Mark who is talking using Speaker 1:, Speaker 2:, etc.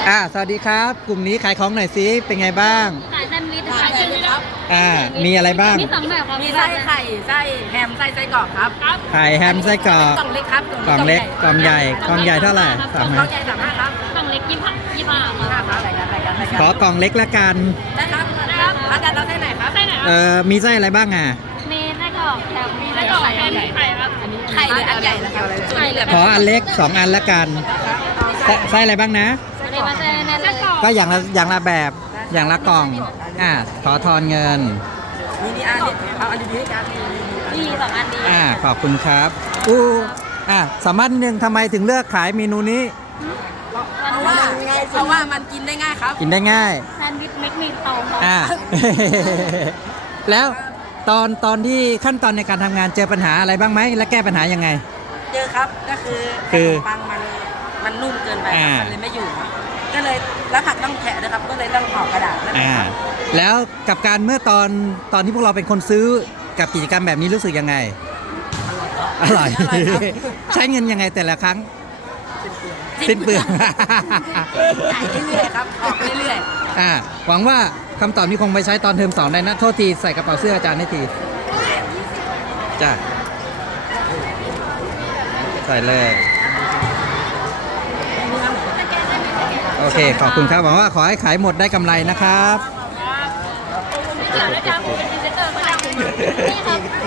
Speaker 1: สวัสดีครับกลุ่มนี้ขายของหน่อยสิเป็นไงบ้าง
Speaker 2: ขายแซนด์วิชค่ะแซนด์วิชครับ
Speaker 1: มีอะไรบ้าง
Speaker 2: มี2แบบครับ
Speaker 3: มีไส้ไข่ไส้แฮมไส้กรอกครับ
Speaker 1: ไข่แฮมไส้กรอก
Speaker 3: กล่องเล็กครับ
Speaker 1: กล่องเล็กกล่องใหญ่กล่องใหญ่เท่าไหร่
Speaker 3: กล่องใหญ่35ครับ
Speaker 2: กล่องเล็ก25ครับ
Speaker 1: ขอกล่องเล็กละกัน
Speaker 3: ได้ครับอาจารย์เราไส้ไหนครับไส้ไหน
Speaker 1: มีไส้อะไรบ้าง
Speaker 2: มีไส้กรอกแฮมมีไส้กรอกแฮมไข่ครับ
Speaker 3: ไข่หรืออันใหญ่แล้วครับ
Speaker 2: ไข่เหลือ
Speaker 1: ขออันเล็ก2อันละกันไส้อะไรบ้างนะ
Speaker 2: มาเจอในไส้กรอก
Speaker 1: ก็อย่างละแบบอย่างละกล่องขอทอนเงิน
Speaker 3: นี่อันนี้เอาอันนี้กัน
Speaker 2: มี2อันดี
Speaker 1: ขอบคุณครับสามารถนึงทำไมถึงเลือกขายเมนูนี้
Speaker 3: เพราะว่ามันกินได้ง่ายครับ
Speaker 1: กินได้ง่าย
Speaker 2: แซนด์วิชเม็ดมีเตา
Speaker 1: แล้วตอนที่ขั้นตอนในการทำงานเจอปัญหาอะไรบ้างไหมและแก้ปัญหายังไง
Speaker 3: เจอครับก็คือปังมันนุ่มเกินไปมันเลยไม่อยู่ก็เลยแล้วผักต้องแกะนะครับก็เลยต้องห่อกระดาษ
Speaker 1: แล้วกับการเมื่อตอนที่พวกเราเป็นคนซื้อกับกิจกรรมแบบนี้รู้สึกยังไงอร่อยใช้เงินยังไงแต่ละครั้งสิ้นเปลือง
Speaker 3: ขายเรื่อยๆครับออกเรื่อย
Speaker 1: หวังว่าคำตอบนี้คงไปใช้ตอนเทอม2ได้นะโทษทีใส่กระเป๋าเสื้ออาจารย์ให้ทีจ้าใส่เลยโอเคขอบคุณครับหวังว่าขอให้ขายหมดได้กำไรนะครับ